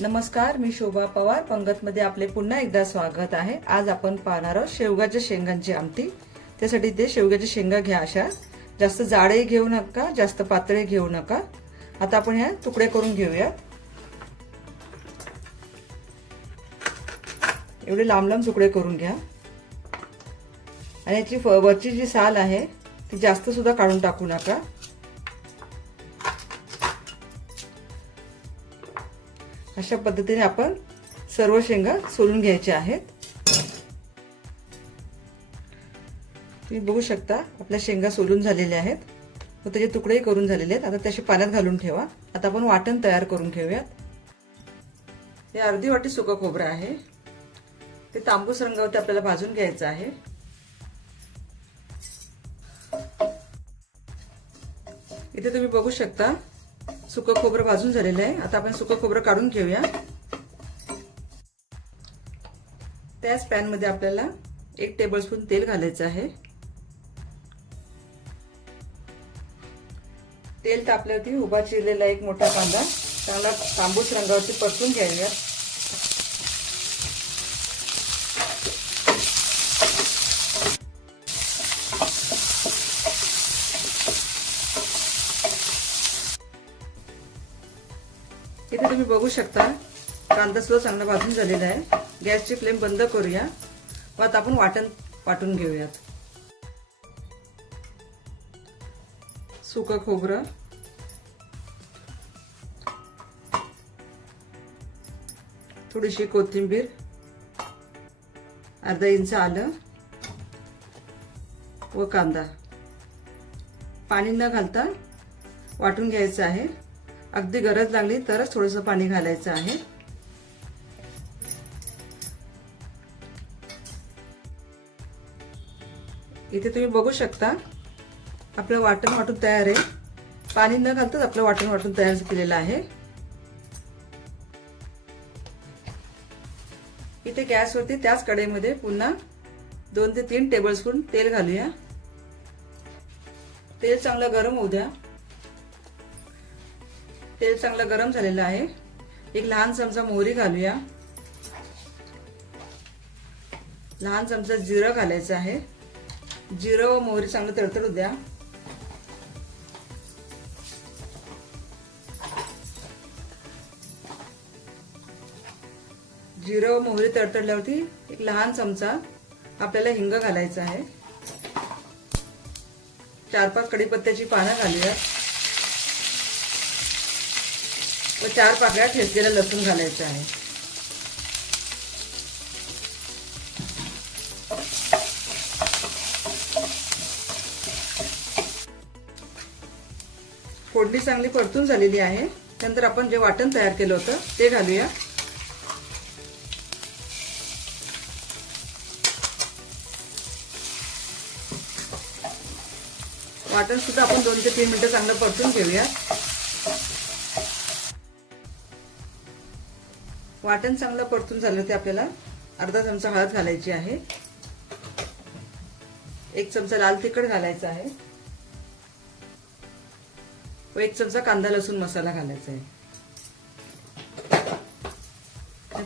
नमस्कार मी शोभा पवार. पंगतमध्ये आपले पुन्हा एकदा स्वागत आहे. आज आपण पाहणार आहोत शेवगाच्या शेंगांची आमटी. त्यासाठी ते शेवग्याच्या शेंगा घ्या अशा. जास्त जाडही घेऊ नका जास्त पातळी घेऊ नका. आता आपण ह्या तुकडे करून घेऊयात. एवढे लांब लांब तुकडे करून घ्या. आणि याची फ- वरची जी साल आहे ती जास्त सुद्धा काढून टाकू नका. अशा पद्धतीने आपण सर्व शेंगा सोलून घ्यायच्या आहेत. तुम्ही बघू शकता आपल्या शेंगा सोलून झालेल्या आहेत. व त्याचे तुकडेही करून झालेले आहेत. आता त्याशी पाण्यात घालून ठेवा. आता आपण वाटण तयार करून घेऊयात. हे अर्धी वाटी सुकं खोबरं आहे. ते तांबूस रंगावरती आपल्याला भाजून घ्यायचं आहे. इथे तुम्ही बघू शकता सुकं खोबरं भाजून झालेलं आहे. आता आपण सुकं खोबरं काढून घेऊया. त्याच पॅनमध्ये आपल्याला एक टेबलस्पून तेल घालायचं आहे. तेल तापल्यावरती उभा चिरलेला एक मोठा कांदा चांगला तांबूस रंगावरती परतून घ्यायला तुम्ही बघू शकता. कांदा सुद्धा चांगला भाजून झालेला आहे. गॅसची फ्लेम बंद करूया. व आता आपण वाटण वाटून घेऊयात. सुकं खोबरं. थोडीशी कोथिंबीर. अर्धा इंच आलं. व कांदा. पाणी न घालता वाटून घ्यायचं आहे. अगदी गरज लागली तरच थोडंसं पाणी घालायचं आहे. इथे तुम्ही बघू शकता आपलं वाटण वाटून तयार आहे. पाणी न घालताच आपलं वाटण वाटून तयार केलेलं आहे. इथे गॅसवरती त्याच कढईमध्ये पुन्हा दोन ते तीन टेबलस्पून तेल घालूया. तेल चांगलं गरम होऊ द्या. तेल चांगलं गरम झालेलं आहे. एक लहान चमचा मोहरी घालूया. लहान चमचा जिरं घालायचं आहे. जिरं व मोहरी चांगलं तडतडू द्या. जिरं व मोहरी तडतडल्यावरती एक लहान चमचा आपल्याला हिंग घालायचा आहे. चार पाच कढीपत्त्याची पानं घालूया. व चार पाकळ्या ठेचलेलं लसूण घालायचं आहे. फोडणी चांगली परतून झालेली आहे. त्यानंतर आपण जे वाटण तयार केलं होतं ते घालूया. वाटण सुद्धा आपण दोन ते तीन मिनिटं चांगलं परतून घेऊया वाटण चांगलं परतून झालं ते आपल्याला अर्धा चमचा हळद घालायची आहे. एक चमचा लाल तिखट घालायचा आहे. व एक चमचा कांदा लसूण मसाला घालायचा आहे.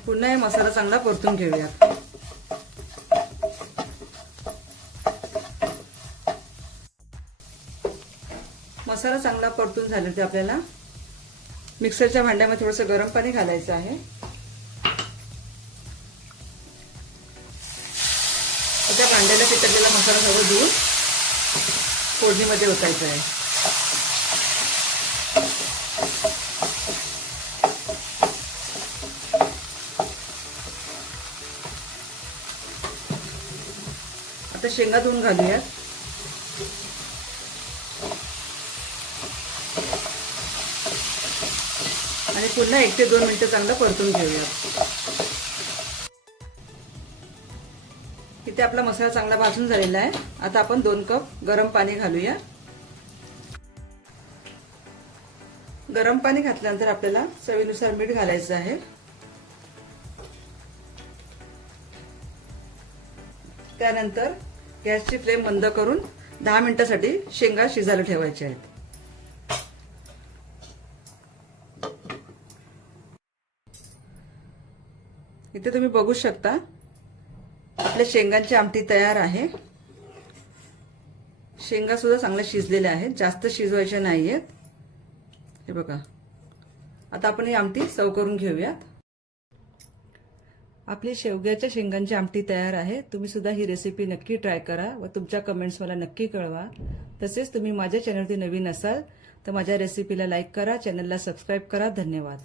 पुन्हा हे मसाला चांगला परतून घेऊया. मसाला चांगला परतून झाला ते आपल्याला. मिक्सरच्या भांड्यामध्ये थोडंसं गरम पाणी घालायचं आहे. आता भांड्याला चितरलेला मसाला सगळं धुवून फोडणीमध्ये ओतायचं आहे. आता शेंगा धुवून घालूयात. आणि पुन्हा एक ते दोन मिनटं चांगलं परतून घेऊयात. इथे आपला मसाला चांगला भाजून झालेला आहे. आता आपण दोन कप गरम पाणी घालूया. गरम पाणी घातल्यानंतर आपल्याला चवीनुसार मीठ घालायचं आहे. त्यानंतर गॅसची फ्लेम बंद करून दहा मिनिटासाठी शेंगा शिजायला ठेवायच्या आहेत. इथे तुम्ही बघू शकता आपल्या शेंगांची आमटी तयार आहे. शेंगा सुद्धा चांगल्या शिजलेल्या आहेत. जास्त शिजवायच्या नाही आहेत हे बघा. आता आपण ही आमटी सर्व करून घेऊयात. आपली शेवग्याच्या शेंगांची आमटी तयार आहे. तुम्ही सुद्धा ही रेसिपी नक्की ट्राय करा व तुमच्या कमेंट्स मला नक्की कळवा. तसेच तुम्ही माझ्या चॅनलवरती नवीन असाल तर माझ्या रेसिपीला लाईक करा चॅनलला सबस्क्राईब करा. धन्यवाद.